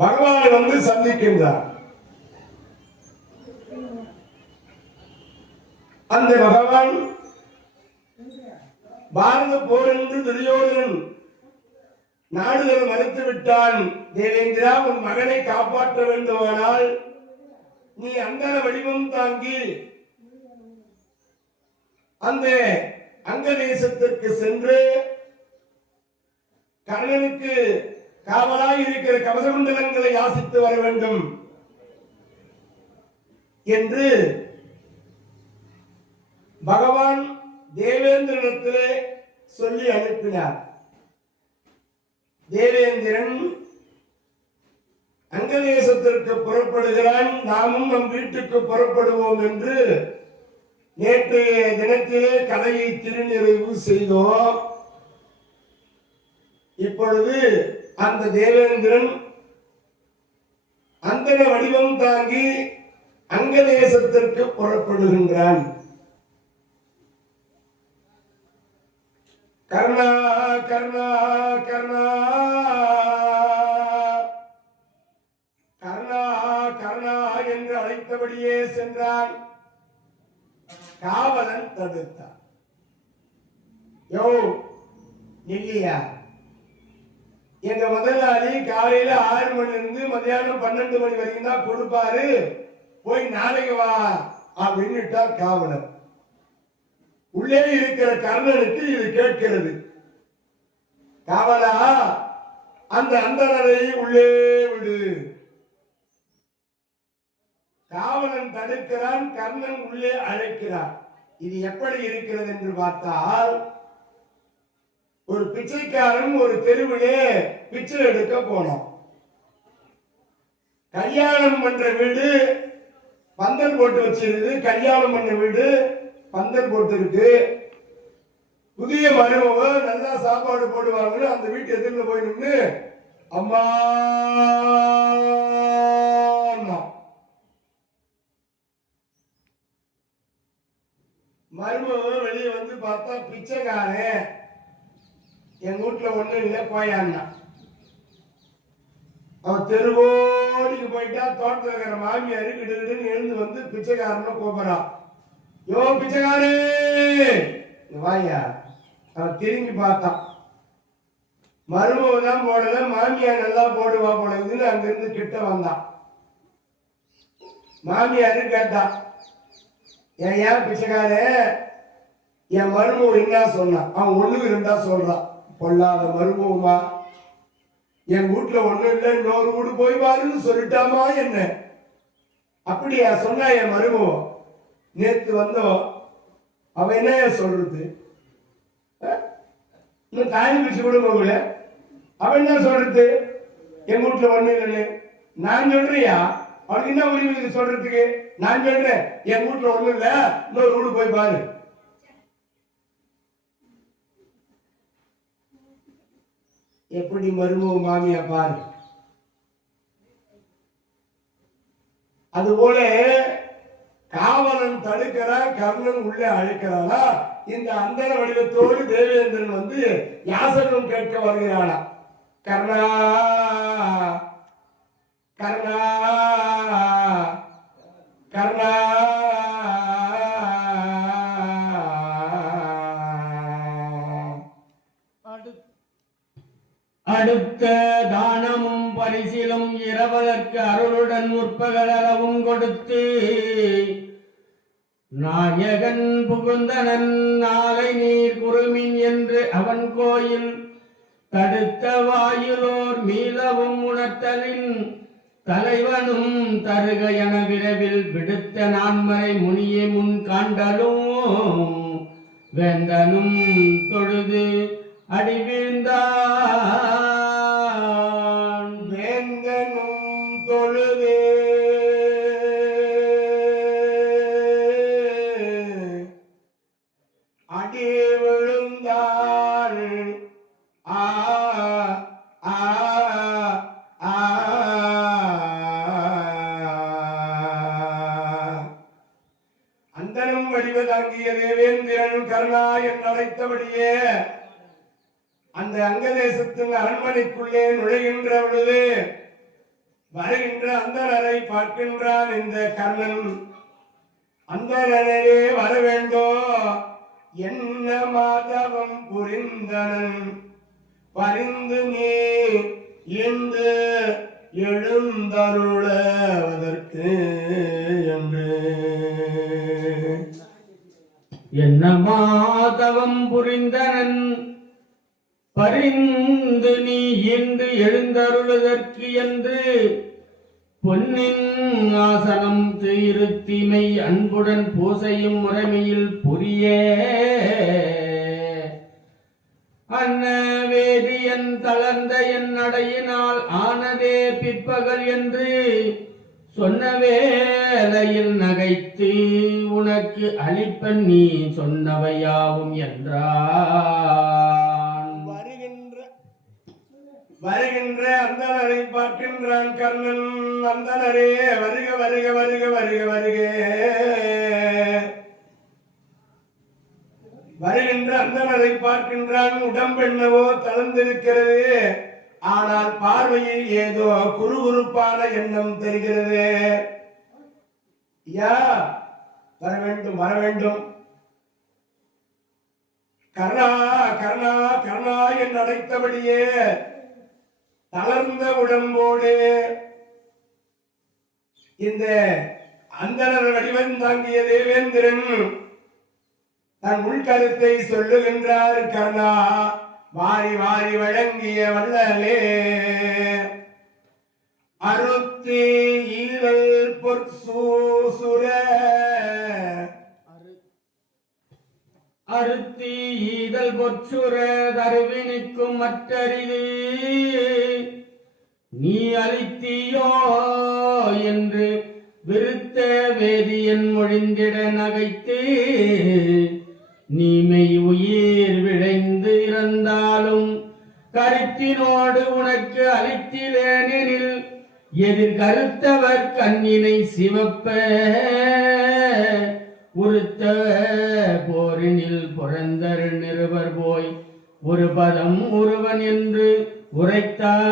பகவானை வந்து சந்திக்கின்றார். அந்த பகவான் பாரத போர் என்று துரியோதனன் நாடுகள் மறுத்து விட்டான். தேவேந்திரா, உன் மகனை காப்பாற்ற வேண்டுமானால் நீ அந்த வடிவம் தாங்கி அந்த அங்க தேசத்திற்கு சென்று கர்ணனுக்கு காவலாய் இருக்கிற கவசமண்டலங்களை யாசித்து வர வேண்டும் என்று பகவான் தேவேந்திரனிடத்திலே சொல்லி அனுப்பினார். தேவேந்திரன் அங்கதேசத்திற்கு புறப்படுகிறான். நாமும் நம் வீட்டுக்கு புறப்படுவோம் என்று நேற்றைய தினத்திலே கதையை திருநிறைவு செய்தோம். இப்பொழுது அந்த தேவேந்திரன் அந்தன வடிவம் தாங்கி அங்கதேசத்திற்கு புறப்படுகின்றான். கர்ணா கர்ணா கர்ணா கர்ணா கர்ணா என்று அழைத்தபடியே சென்றான். காவலன் தடுத்தான். யோ இல்லையா, எங்க முதலாளி காலையில 6 மணில இருந்து மதியானம் 12 மணி வரைக்கும் தான் கொடுப்பாரு, போய் நாளைக்கு வா அப்படின்னுட்டார் காவலர். உள்ளே இருக்கிற கர்ணனுக்கு இது கேட்கிறது. காவலா, அந்த அந்தணரை உள்ளே விடு. காவலன் தடுக்கிறான், கர்ணன் உள்ளே அழைக்கிறான். இது எப்படி இருக்கிறது என்று பார்த்தால், ஒரு பிச்சைக்காரன் ஒரு தெருவிலே பிச்சை எடுக்க போனோம். கல்யாணம் பண்ற வீடு பந்தல் போட்டு வச்சிருக்கு. கல்யாணம் பண்ண வீடு பந்தல் போட்டு இருக்கு. புதிய மருமக நல்லா சாப்பாடு போடுவாங்க. அந்த வீட்டு எதிரில் போய் நின்று அம்மா மருமக வெளியே வந்து பார்த்தா பிச்சைக்காரன் எங்க வீட்டுல ஒண்ணு இல்லை போயான்னா. அவன் தெருவோடிக்கு போயிட்டா தோட்டத்தில் இருக்கிற மாமியாரு கிடுன்னு எழுந்து வந்து பிச்சைக்காரனை கூப்பிடறான். யோ பிச்சைக்காரே வாயா. அவன் திரும்பி பார்த்தான். மருமக தான் போடல, மாமியார் நல்லா போடுவா போடுதுன்னு அங்கிருந்து கிட்ட வந்தான். மாமியாரு கேட்டான், ஏன் பிச்சைக்காரே என் மருமக என்ன சொன்னான்? அவன் ஒண்ணுக்கு இருந்தா சொல்றான். பொல்லாத மருமகமா, என் வீட்டுல ஒண்ணு இல்லை, இன்னொரு வீடு போய் பாருன்னு சொல்லிட்டாமா என்ன? அப்படியா சொன்னா என் மருமகம்? நேற்று வந்தோம். அவன் என்ன சொல்றது? இன்னும் தாலி பிடிச்சு கூட போகல. அவன் என்ன சொல்றது? என் வீட்டுல ஒண்ணு இல்லைன்னு நான் சொல்றியா? அவனுக்கு என்ன உரிமை சொல்றதுக்கு? நான் சொல்றேன், என் வீட்டுல ஒண்ணு இல்ல, இன்னொரு வீடு போய் பாரு. எப்படி மருமக மாமியா பாரு. அதுபோல காவலன் தடுக்கிறான், கர்ணன் உள்ளே அழைக்கிறானா. இந்த அந்தர வடிவத்தோடு தேவேந்திரன் வந்து யாசகம் கேட்க வருகிறானா. கர்ணா கர்ணா கர்ணா அடுத்த தானமும் பரிசிலும் இரவதற்கு அருளுடன் முற்பகலவும் கொடுத்து நாயகன் புகுந்தனன் நாளை நீர் குறுமின் என்று அவன் கோயில் தடுத்த வாயிலோர் மீளவும் உணர்த்தலின் தலைவனும் தருக என விரைவில் விடுத்த நான்மறை முனியை முன் காண்டலும் வேந்தனும் தொழுது அடி வீழ்ந்தான். வேந்தனும் தொழுது அடி விழுந்தான். அந்தனும் வடிவதாங்கிய தேவேந்திரன் கர்ணா என்று அழைத்தபடியே அந்த அங்கதேசத்தின் அரண்மனைக்குள்ளே நுழைகின்ற பொழுது வருகின்ற அந்தணரை பார்க்கின்றான் இந்த கர்ணன். அந்தணரே வர வேண்டும், என்ன மாதவம் புரிந்தனன் பரிந்து நீ இன்று எழுந்தருளவதற்கு என்று. என்ன மாதவம் புரிந்தனன் பரிந்து நீ இன்று எழுந்தருளுதற்கு என்று பொன்னின் ஆசனம் திருத்திமை அன்புடன் பூசையும் முறைமையில் புரிய அன்ன வேதியன் தளர்ந்த என் நடையினால் ஆனதே பிற்பகல் என்று சொன்ன வேளையில் நகைத்து உனக்கு அளிப்பன் நீ சொன்னவையாவும் என்றான். வருகின்ற அந்தணரை பார்க்கின்றான் கர்ணன். அந்தணரே வருக வருக வருக வருக வருக. வருகின்ற அந்தணரை பார்க்கின்றான். உடம்பென்னவோ தளர்ந்திருக்கிறது, ஆனால் பார்வையில் ஏதோ குறுகுறுப்பான எண்ணம் தெரிகிறது. யா வர வேண்டும் வர வேண்டும். கர்ணா கர்ணா கர்ணா என்று அழைத்தபடியே தளர்ந்த உடம்போடு இந்த அந்தணர் வடிவம் தாங்கிய தேவேந்திரன் தன் உள்கருத்தை சொல்லுகின்றார். கர்ணா வாரி வாரி வழங்கிய வள்ளலே அருத்தி ஈரல் பொற்சூசுர அருத்தி ஈதல் பொற்சுர தருவினிக்கும் மற்றறிது நீ அளித்தியோ என்று விருத்த வேதியன் மொழிந்திட நகைத்து நீமை உயிர் விழைந்து இறந்தாலும் கருத்தினோடு உனக்கு அளித்திலேனெனில் எதிர் கருத்தவர் கண்ணினை சிவப்ப உருத்த போரினில் புரந்தர் நிருபர் போய் ஒரு பதம் ஒருவன் என்று உரைத்தான்.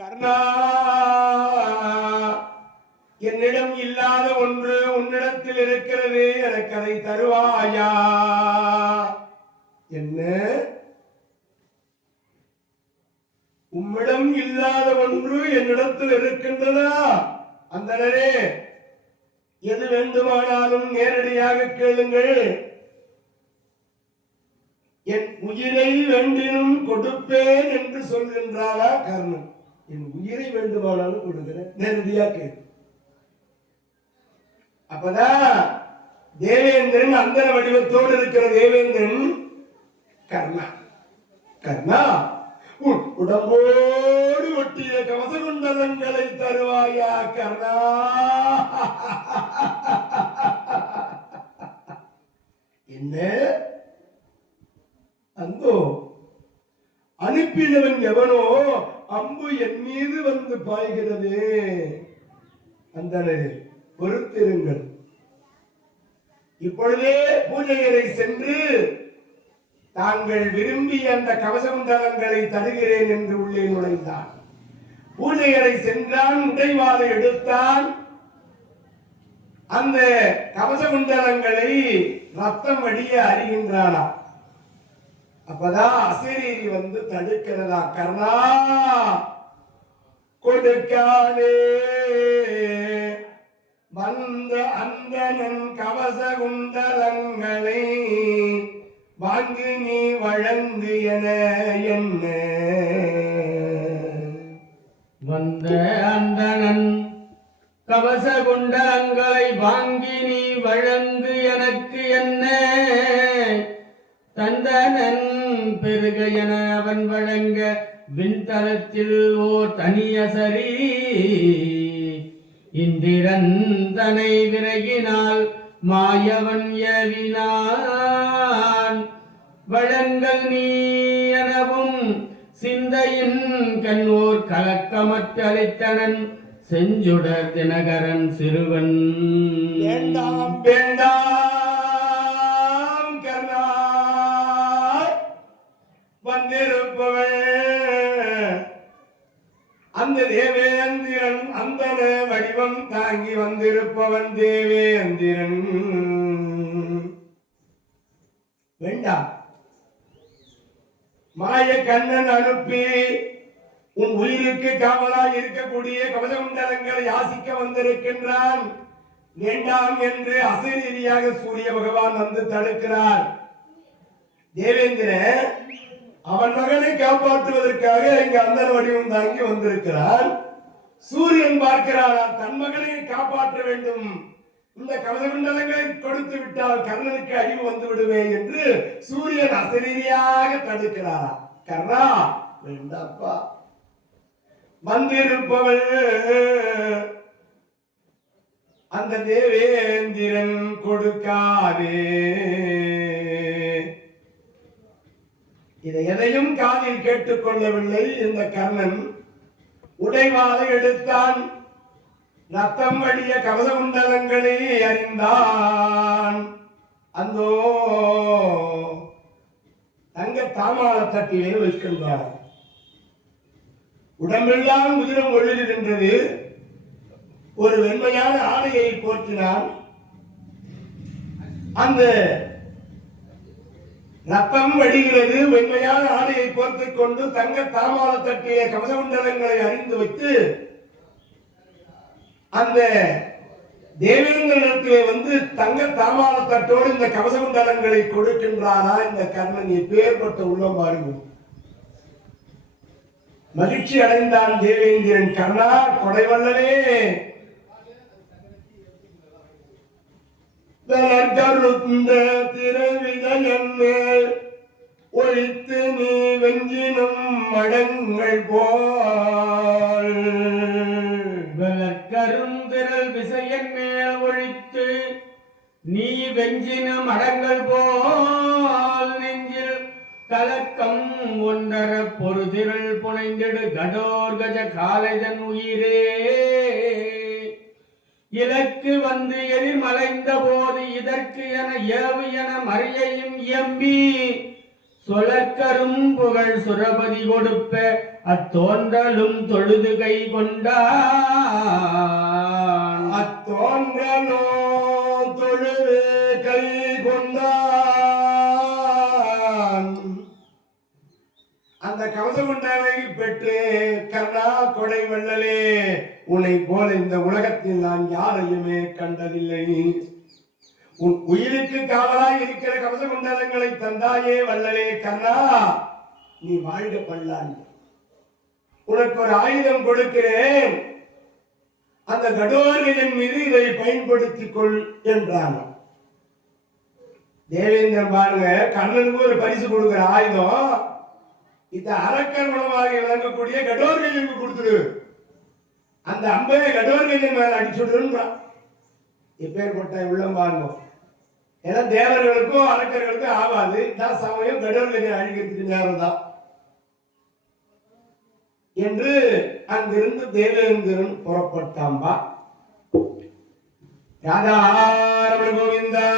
கர்ணா என்னிடம் இல்லாத ஒன்று உன்னிடத்தில் இருக்கிறது, எனக்கு அதை தருவாயா? என்ன உம்மிடம் இல்லாத ஒன்று என்னிடத்தில் இருக்கின்றதா? அந்தணரே எது வேண்டுமானாலும் நேரடியாக கேளுங்கள். என் உயிரை வேண்டினும் கொடுப்பேன் என்று சொல்கின்றாரா கர்ணன்? என் உயிரை வேண்டுமானாலும் கொடுக்கிறேன், நேரடியா கேளு. அப்பதான் தேவேந்திரன் அந்தர வடிவத்தோடு இருக்கிற தேவேந்திரன் கர்ணா கர்ணா உன் உடம்போடு ஒட்டிய கவசகுண்டலங்களை தருவாயா கர்ணா? என்ன அந்தோ அனுப்பினவன் எவனோ அம்பு என் மீது வந்து பாய்கிறது. அந்தணரே பொறுத்திருங்கள், இப்பொழுதே பூஜையரை சென்று தாங்கள் விரும்பிய அந்த கவசகுண்டலங்களை தருகிறேன் என்று உள்ளே நுழைந்தான். பூஜையரை சென்றான், உடைவாளை எடுத்தான். அந்த கவசகுண்டலங்களை ரத்தம் வடிய அறிகின்றானா. அப்பதான் அசரீரி வந்து தடுக்கிறதா. கர்ணா கொடுக்கானே வந்த அந்தணன் கவசகுண்டலங்களை வாங்கி நீ வழங்கு என என்ன. வந்த அந்தணன் கவசகுண்டலங்களை வாங்கி நீ வழங்கு எனக்கு என்ன. தந்தனன் பெருக என அவன் வழங்க விண்தலத்தில் ஓர் தனியசரி இந்திரன் தனை விறகினால் மாயவன் ஏவினான். வழங்கல் நீ எனவும் சிந்தையின் கண்ணோர் கலக்கமற்றளித்தனன் செஞ்சுடர் தினகரன் சிறுவன். வேண்டாம் வேண்டாம் கர்ணா, வந்திருப்பவள் அந்த தேவேந்திரன் அந்தன வடிவம் தாங்கி வந்திருப்பவன் தேவேந்திரன். வேண்டாம், மாய கண்ணன் அனுப்பி உன் உயிருக்கு காவலாய் இருக்கக்கூடிய கவசகுண்டலங்களை யாசிக்க வந்திருக்கின்றான். வேண்டாம் என்று அசரீரியாக சூரிய பகவான் வந்து தடுக்கிறார். தேவேந்திரன் அவன் மகனை காப்பாற்றுவதற்காக இங்க அந்த வடிவம் தாங்கி வந்திருக்கிறான். சூரியன் பார்க்கிறான், தன் மகனை காப்பாற்ற வேண்டும், இந்த கவசகுண்டலங்களை கொடுத்து விட்டால் கர்ணனுக்கு அழிவு வந்து விடுவேன் என்று சூரியன் அசரீரியாக தடுக்கிறாரா. கர்ணா வேண்டாப்பா, வந்திருப்பவள் அந்த தேவேந்திரன் கொடுக்காதே. இதை எதையும் காதில் கேட்டுக் கொள்ளவில்லை இந்த கர்ணன். உடைவாளை எடுத்தான், ரத்தம் வடிய கவசகுண்டலங்களை அறிந்தான். அந்தோ தங்க தாமாள தட்டிலே வைக்கின்றான். உடம்பெல்லாம் உதிரம் ஒழுகின்றது. ஒரு வெண்மையான ஆடையை போற்றினான். அந்த ரத்தம் வடிகிறது. வெண்மையான ஆடையை போர்த்துக் கொண்டு தங்க தாமாள தட்டிய கவசகுண்டலங்களை அறிந்து வைத்து அந்த தேவேந்திரத்திலே வந்து தங்க தாமாள தட்டோடு இந்த கவசகுண்டலங்களை கொடுக்கின்றானா இந்த கர்ணன். எப்பேற்பட்ட உள்ளம் பாருங்க. மகிழ்ச்சி அடைந்தான் தேவேந்திரன். கர்ணா கொடைவல்லலே, கருந்த திரவிதயன் மேல் ஒழித்து நீ வெஞ்சினும் மடங்கள் போல். கருந்திரல் விசையன் மேல் ஒழித்து நீ வெஞ்சின மடங்கள் போல். நெஞ்சில் கலக்கம் ஒன்றர பொறுதிரள் புனைந்திடு கடோர் கஜ காலைதன் உயிரே. இலக்கு வந்து எதிர்மலைந்த போது இதற்கு என ஏவு என மறையையும் எம்பி சொலக்கரும் புகழ் சுரபதி கொடுப்ப அத்தோன்றலும் தொழுது கை கொண்டான். அத்தோன்றலோ தொழுது கை கொண்டான். அந்த கவசகுண்டலை பெற்று கர்ணா கொடை வள்ளலே, உன்னை போல இந்த உலகத்தில் நான் யாரையுமே கண்டதில்லை. உன் உயிருக்கு காவலாய் இருக்கிற கவசகுண்டலங்களை தந்தாயே வள்ளலே கர்ணா, நீ வாழ்க பல்லாண்டு. உனக்கு ஒரு ஆயுதம் கொடுக்கிறேன், அந்த கடோர்களின் மீது இதை பயன்படுத்திக் கொள் என்றான். தேவேந்திரன் பாருங்க, கர்ணனுக்கு ஒரு பரிசு கொடுக்கிற ஆயுதம் இந்த அரக்கர் மூலமாக விளங்கக்கூடிய கடோர்களின் கொடுத்துரு. அந்த அம்பை கடோர்களின் மேல அடிச்சுடுன்றான். எப்பேற்பட்ட உள்ளம் பாருங்க. ஏன்னா தேவர்களுக்கும் அரக்கர்களுக்கும் ஆகாது. நான் சமயம் கடோர்களின் அழிக்கிறதுக்கு நேரம் தான் என்று அங்கிருந்து தேவேந்திரன் புறப்பட்டாம்பா. ராதா கோவிந்தா.